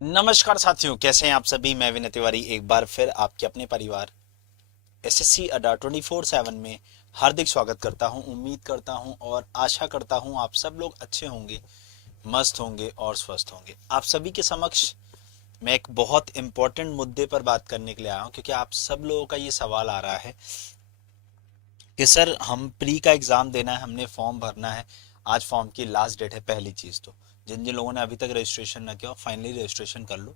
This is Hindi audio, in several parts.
नमस्कार साथियों, कैसे हैं आप सभी। मैं विनय तिवारी एक बार फिर आपके अपने परिवार एसएससी अड्डा 24/7 में हार्दिक स्वागत करता हूं। उम्मीद करता हूं और आशा करता हूं आप सब लोग अच्छे होंगे, मस्त होंगे और स्वस्थ होंगे। आप सभी के समक्ष मैं एक बहुत इंपॉर्टेंट मुद्दे पर बात करने के लिए आया हूं, क्योंकि आप सब लोगों का ये सवाल आ रहा है कि सर हम प्री का एग्ज़ाम देना है, हमने फॉर्म भरना है। आज फॉर्म की लास्ट डेट है। पहली चीज़ तो जिन जिन लोगों ने अभी तक रजिस्ट्रेशन ना किया, फाइनली रजिस्ट्रेशन कर लो।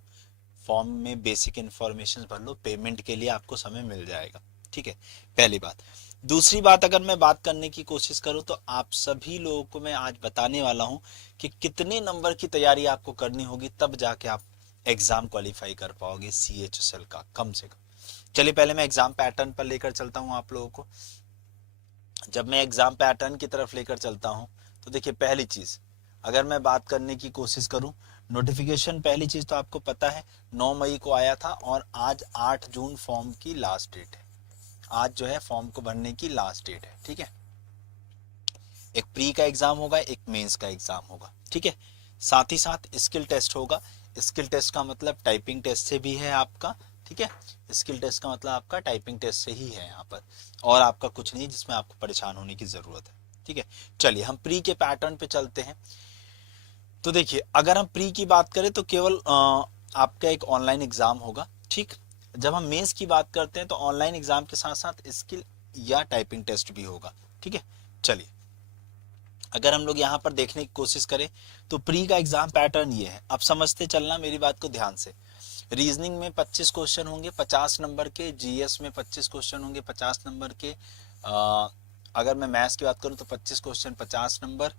फॉर्म में बेसिक इन्फॉर्मेशन भर लो, पेमेंट के लिए आपको समय मिल जाएगा। ठीक है, पहली बात। दूसरी बात, अगर मैं बात करने की कोशिश करूं तो आप सभी लोगों को मैं आज बताने वाला हूं कि कितने नंबर की तैयारी आपको करनी होगी, तब जाके आप एग्जाम क्वालिफाई कर पाओगे CHSL का, कम से कम। चलिए पहले मैं एग्जाम पैटर्न पर लेकर चलता हूं आप लोगों को। जब मैं एग्जाम पैटर्न की तरफ लेकर चलता हूं तो देखिए, पहली चीज अगर मैं बात करने की कोशिश करूं, नोटिफिकेशन पहली चीज तो आपको पता है 9 मई को आया था और आज 8 जून फॉर्म की लास्ट डेट है। आज जो है फॉर्म को भरने की लास्ट डेट है। ठीक है, एक प्री का एग्जाम होगा, एक मेंस का एग्जाम होगा। ठीक है, साथ ही साथ स्किल टेस्ट होगा। स्किल टेस्ट का मतलब टाइपिंग टेस्ट से भी है आपका। ठीक है, स्किल टेस्ट का मतलब आपका टाइपिंग टेस्ट से ही है यहाँ पर, और आपका कुछ नहीं जिसमें आपको परेशान होने की जरूरत है। ठीक है, चलिए हम प्री के पैटर्न पे चलते हैं। तो देखिए, अगर हम प्री की बात करें तो केवल आपका एक ऑनलाइन एग्जाम होगा। ठीक, जब हम मेंस की बात करते हैं तो ऑनलाइन एग्जाम के साथ साथ स्किल या टाइपिंग टेस्ट भी होगा। ठीक है, चलिए अगर हम लोग यहाँ पर देखने की कोशिश करें तो प्री का एग्जाम पैटर्न ये है। अब समझते चलना मेरी बात को ध्यान से। रीजनिंग में 25 क्वेश्चन होंगे 50 नंबर के, जीएस में 25 क्वेश्चन होंगे 50 नंबर के, अगर मैं मैथ्स की बात करूं तो 25 क्वेश्चन 50 नंबर,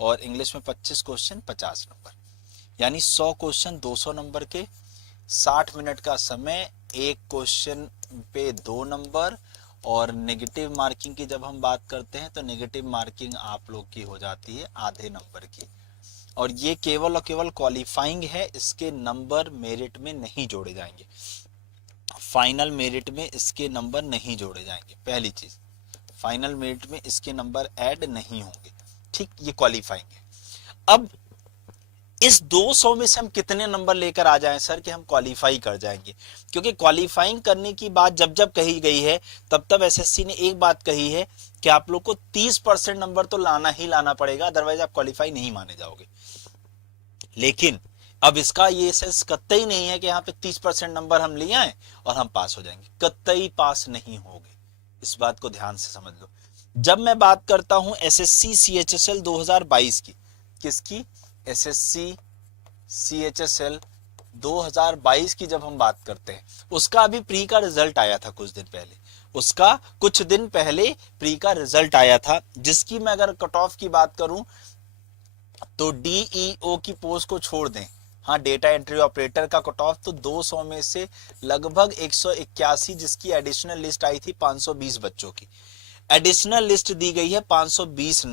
और इंग्लिश में 25 क्वेश्चन 50 नंबर, यानी 100 क्वेश्चन 200 नंबर के। 60 मिनट का समय, एक क्वेश्चन पे 2 नंबर। और नेगेटिव मार्किंग की जब हम बात करते हैं तो नेगेटिव मार्किंग आप लोग की हो जाती है आधे नंबर की। और ये केवल और केवल क्वालिफाइंग है, इसके नंबर मेरिट में नहीं जोड़े जाएंगे। फाइनल मेरिट में इसके नंबर नहीं जोड़े जाएंगे। पहली चीज, फाइनल मेरिट में इसके नंबर ऐड नहीं होंगे। ठीक, ये क्वालिफाइंग है। अब इस 200 में से हम कितने नंबर लेकर आ जाएं सर कि हम क्वालिफाई कर जाएंगे, क्योंकि क्वालिफाइंग करने की बात जब जब कही गई है तब तब एसएससी ने एक बात कही है कि आप लोग को 30% नंबर तो लाना ही लाना पड़ेगा, अदरवाइज आप क्वालिफाई नहीं माने जाओगे। लेकिन अब इसका ये सेंस कतई नहीं है कि यहाँ पे 30% नंबर हम ले आए और हम पास हो जाएंगे। कतई पास नहीं होंगे, इस बात को ध्यान से समझ लो। जब मैं बात करता हूं एसएससी CHSL 2022 की, किसकी? एसएससी CHSL 2022 की जब हम बात करते हैं, उसका अभी प्री का रिजल्ट आया था कुछ दिन पहले। उसका कुछ दिन पहले प्री का रिजल्ट आया था, जिसकी मैं अगर कट ऑफ की बात करूं तो डीईओ की पोस्ट को छोड़ दें, हाँ डेटा एंट्री ऑपरेटर का कट ऑफ तो 200 में से लगभग 181, जिसकी एडिशनल लिस्ट आई थी 520 बच्चों की। एडिशनल लिस्ट दी गई है 520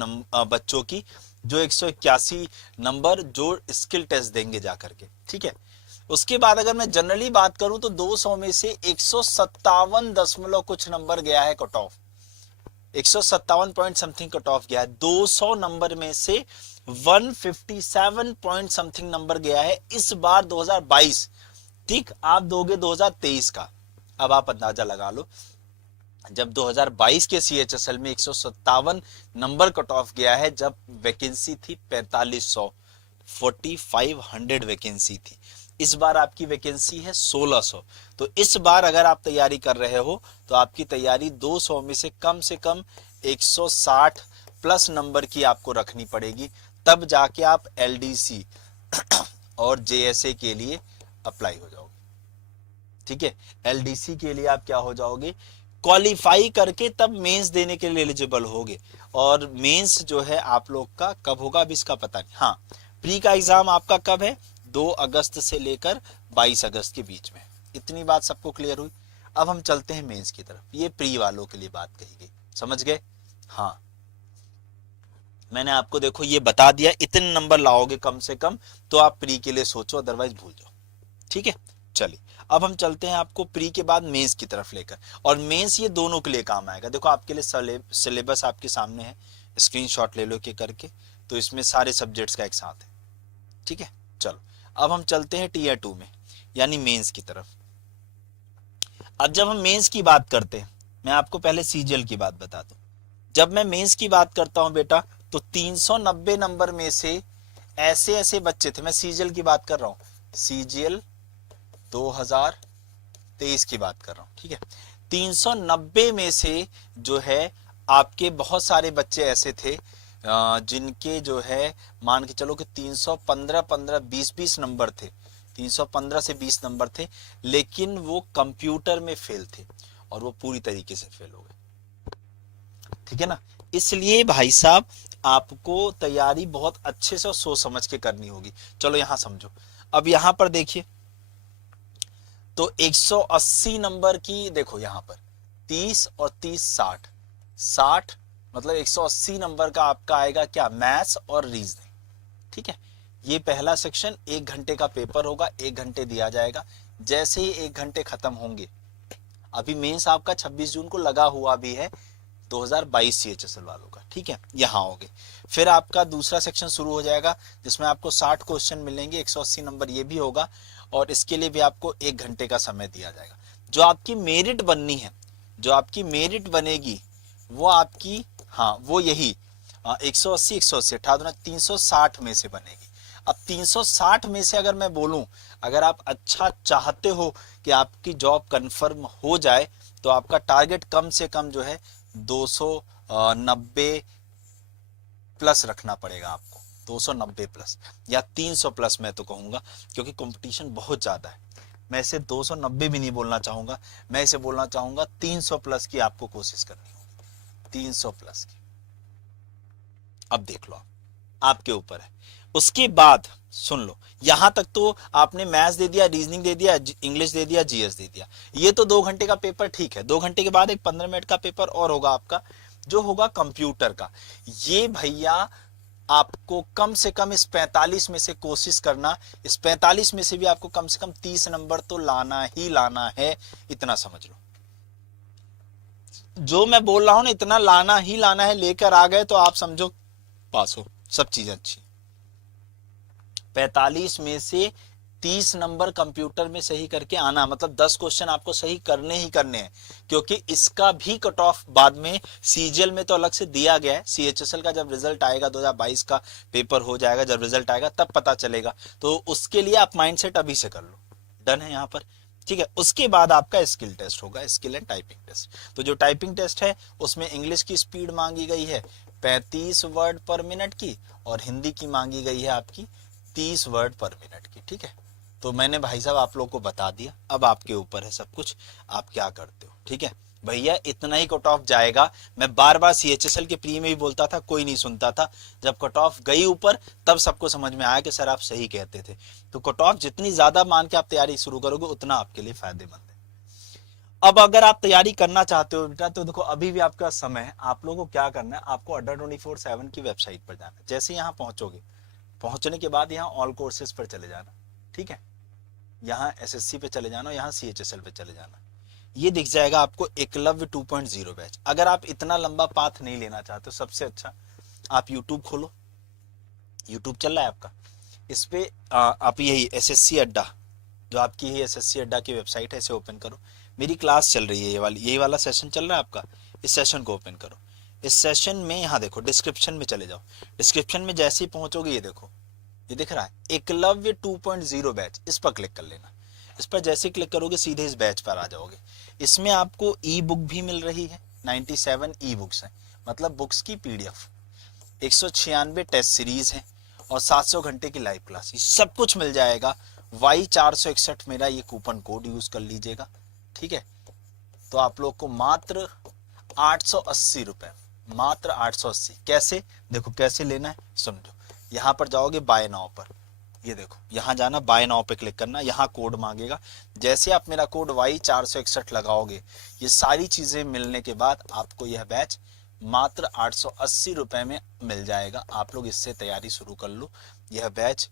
बच्चों की, जो 181 नंबर जो स्किल टेस्ट देंगे जाकर के। ठीक है, उसके बाद अगर मैं जनरली बात करूं तो 200 में से 157 दशमलव कुछ नंबर गया है cut off. 157 point something cut off गया है। 200 नंबर में से 157 पॉइंट समथिंग नंबर गया है इस बार 2022। ठीक, आप दोगे 2023 का। अब आप अंदाजा लगा लो, जब 2022 के CHSL में 157 नंबर कट ऑफ गया है, जब वैकेंसी थी 4500, 4500 वैकेंसी थी। इस बार आपकी वैकेंसी है 1600। तो इस बार अगर आप तैयारी कर रहे हो तो आपकी तैयारी 200 में से कम 160 प्लस नंबर की आपको रखनी पड़ेगी, तब जाके आप LDC और JSA के लिए अप्लाई हो जाओगे। ठीक है, LDC के लिए आप क्या हो जाओगे, क्वालिफाई करके तब मेंस देने के लिए एलिजिबल होगे। और मेंस जो है आप लोग का कब होगा अभी इसका पता नहीं। हाँ, प्री का एग्जाम आपका कब है, 2 अगस्त से लेकर 22 अगस्त के बीच में। इतनी बात सबको क्लियर हुई। अब हम चलते हैं मेंस की तरफ। ये प्री वालों के लिए बात कही गई, समझ गए? हाँ, मैंने आपको देखो ये बता दिया, इतने नंबर लाओगे कम से कम तो आप प्री के लिए सोचो, अदरवाइज भूल जाओ। ठीक है, चलिए अब हम चलते हैं आपको प्री के बाद मेंस की तरफ लेकर। और मेंस ये दोनों के लिए काम आएगा। देखो आपके लिए सिलेबस आपके सामने है, स्क्रीनशॉट ले लो के करके, तो इसमें सारे सब्जेक्ट्स का एक साथ है। ठीक है, चलो अब हम चलते हैं टीयर 2 में, यानी मेंस की तरफ। अब जब हम मेंस की बात करते हैं, मैं आपको पहले सीजीएल की बात बता दूं। जब मैं मेंस की बात करता हूं बेटा, तो 390 नंबर में से ऐसे ऐसे बच्चे थे, मैं सीजीएल की बात कर रहा हूं, सीजीएल 2023 की बात कर रहा हूं, ठीक है। 390 में से जो है आपके बहुत सारे बच्चे ऐसे थे जिनके जो है मान के चलो कि 315 15 20 नंबर थे, 315 से 20 नंबर थे, लेकिन वो कंप्यूटर में फेल थे और वो पूरी तरीके से फेल हो गए, ठीक है ना। इसलिए भाई साहब आपको तैयारी बहुत अच्छे से और सोच समझ के करनी होगी। चलो यहां समझो, अब यहां पर देखिए, तो 180 नंबर की, देखो यहां पर 30 और 30 60, 60 मतलब 180 नंबर का आपका आएगा क्या, मैथ्स और रीजनिंग, ठीक है। ये पहला सेक्शन 1 घंटे का पेपर होगा, 1 घंटे दिया जाएगा। जैसे ही 1 घंटे खत्म होंगे, अभी मेंस आपका 26 जून को लगा हुआ भी है 2022 सीएचएसएल वालों का, ठीक है, यहाँ होगे। फिर आपका दूसरा सेक्शन शुरू हो जाएगा जिसमें आपको 60 क्वेश्चन मिलेंगे, 180 नंबर ये भी होगा, और इसके लिए भी आपको 1 घंटे का समय दिया जाएगा। जो आपकी मेरिट बननी है, जो आपकी मेरिट बनेगी वो आपकी, हाँ वो यही 180 180 अठारह 360 में से बनेगी। अब 360 में से अगर मैं बोलूं, अगर आप अच्छा चाहते हो कि आपकी जॉब कंफर्म हो जाए, तो आपका टारगेट कम से कम जो है 290 प्लस रखना पड़ेगा आपको, 290 प्लस या 300 प्लस मैं तो कहूंगा, क्योंकि कंपटीशन बहुत ज्यादा है। मैं इसे 290 भी नहीं बोलना चाहूंगा, मैं इसे बोलना चाहूंगा 300 प्लस की आपको कोशिश करनी होगी, 300 प्लस की। अब देख लो, आपके ऊपर है। उसके बाद सुन लो, यहां तक तो आपने मैथ्स दे दिया, रीजनिंग दे दिया, इंग्लिश दे दिया, जीएस दे दिया, ये तो 2 घंटे का पेपर, ठीक है। 2 घंटे के बाद एक 15 मिनट का पेपर और होगा आपका, जो होगा कंप्यूटर का। ये भैया आपको कम से कम इस 45 में से कोशिश करना, इस 45 में से भी आपको कम से कम 30 नंबर तो लाना ही लाना है, इतना समझ लो। जो मैं बोल रहा हूं ना, इतना लाना ही लाना है, लेकर आ गए तो आप समझो पास हो, सब चीजें अच्छी। 45 में से 30 नंबर कंप्यूटर में सही करके आना, मतलब 10 क्वेश्चन आपको सही करने ही करने हैं, क्योंकि इसका भी कट ऑफ बाद में सीजीएल में तो अलग से दिया गया है। सीएचएसएल का जब रिजल्ट आएगा, 2022 का पेपर हो जाएगा, जब रिजल्ट आएगा तब पता चलेगा, तो उसके लिए आप माइंडसेट अभी से कर लो। डन है यहाँ पर, ठीक है। उसके बाद आपका स्किल टेस्ट होगा, स्किल एंड टाइपिंग टेस्ट। तो जो टाइपिंग टेस्ट है उसमें इंग्लिश की स्पीड मांगी गई है 35 वर्ड पर मिनट की, और हिंदी की मांगी गई है आपकी 30 वर्ड पर मिनट की, ठीक है। तो मैंने भाई साहब आप लोग को बता दिया, अब आपके ऊपर है सब कुछ, आप क्या करते हो, ठीक है। भैया इतना ही कट ऑफ जाएगा। मैं बार बार सीएचएसएल के प्री में भी बोलता था, कोई नहीं सुनता था। जब कट ऑफ गई ऊपर, तब सबको समझ में आया कि सर आप सही कहते थे। तो कट ऑफ जितनी ज्यादा मान के आप तैयारी शुरू करोगे, उतना आपके लिए फायदेमंद है। अब अगर आप तैयारी करना चाहते हो बेटा, तो देखो अभी भी आपका समय है। आप लोगों को क्या करना है, आपको अड्डा 24/7 की वेबसाइट पर जाना है। जैसे यहाँ पहुंचोगे, पहुंचने के बाद यहाँ ऑल कोर्सेज पर चले जाना, ठीक है। यहाँ एसएससी पे चले जाना, यहाँ सीएचएसएल पे चले जाना। ये दिख जाएगा आपको एकलव्य 2.0 बैच। अगर आप इतना लंबा पाथ नहीं लेना चाहते, सबसे अच्छा आप यूट्यूब खोलो, यूट्यूब चल रहा है आपका, इस पे आप यही एसएससी अड्डा, जो आपकी ही एसएससी अड्डा की वेबसाइट है, इसे ओपन करो। मेरी क्लास चल रही है, ये वाली, यही वाला सेशन चल रहा है आपका। इस सेशन को ओपन करो। इस सेशन में यहाँ देखो, डिस्क्रिप्शन में चले जाओ। डिस्क्रिप्शन में जैसे ही पहुंचोगे, ये देखो, ये दिख रहा है एकलव्य 2.0 बैच, इस पर क्लिक कर लेना। इस पर जैसे क्लिक करोगे, सीधे इस बैच पर आ जाओगे। इसमें आपको ई बुक भी मिल रही है, 97 ई बुक्स हैं, मतलब बुक्स की पीडीएफ, 196 टेस्ट सीरीज है, और 700 घंटे की लाइव क्लास, सब कुछ मिल जाएगा। Y461 मेरा ये कूपन कोड यूज कर लीजिएगा, ठीक है। तो आप लोग को मात्र 880 रुपए, मात्र 880। कैसे, देखो कैसे लेना है, समझो। यहाँ पर जाओगे बाय नाउ पर, ये देखो यहाँ जाना, बाय नाउ पे क्लिक करना, यहाँ कोड मांगेगा। जैसे आप मेरा कोड Y461 लगाओगे, ये सारी चीजें मिलने के बाद आपको यह बैच मात्र 880 रुपए में मिल जाएगा। आप लोग इससे तैयारी शुरू कर लो। यह बैच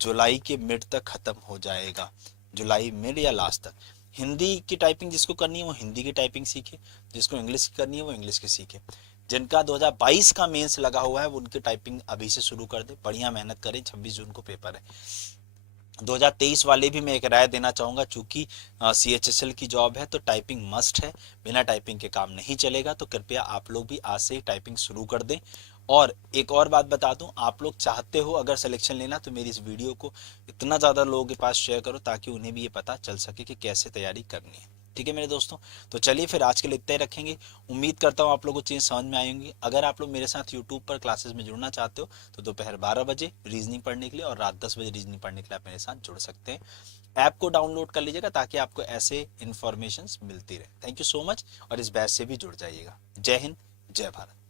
जुलाई के मिड तक खत्म हो जाएगा, जुलाई मिड या लास्ट तक। हिंदी की टाइपिंग जिसको करनी है वो हिंदी की टाइपिंग सीखे, जिसको इंग्लिश की करनी है वो इंग्लिश की सीखे। जिनका 2022 का मेंस लगा हुआ है, वो उनकी टाइपिंग अभी से शुरू कर दे, बढ़िया मेहनत करें, 26 जून को पेपर है। 2023 वाले भी मैं एक राय देना चाहूँगा, चूंकि CHSL की जॉब है तो टाइपिंग मस्ट है, बिना टाइपिंग के काम नहीं चलेगा। तो कृपया आप लोग भी आज से ही टाइपिंग शुरू कर दें। और एक और बात बता दूं, आप लोग चाहते हो अगर सिलेक्शन लेना तो मेरी इस वीडियो को इतना ज़्यादा लोगों के पास शेयर करो ताकि उन्हें भी ये पता चल सके कि कैसे तैयारी करनी है। ठीक है मेरे दोस्तों, तो चलिए फिर आज के लिए इतना ही रखेंगे। उम्मीद करता हूँ आप लोगों को चीज़ समझ में आई होंगी। अगर आप लोग मेरे साथ यूट्यूब पर क्लासेस में जुड़ना चाहते हो तो दोपहर 12 बजे रीजनिंग पढ़ने के लिए और रात 10 बजे रीजनिंग पढ़ने के लिए आप मेरे साथ जुड़ सकते हैं। ऐप को डाउनलोड कर लीजिएगा ताकि आपको ऐसे इन्फॉर्मेशन मिलती रहे। थैंक यू सो मच, और इस बैच से भी जुड़ जाइएगा। जय हिंद, जय भारत।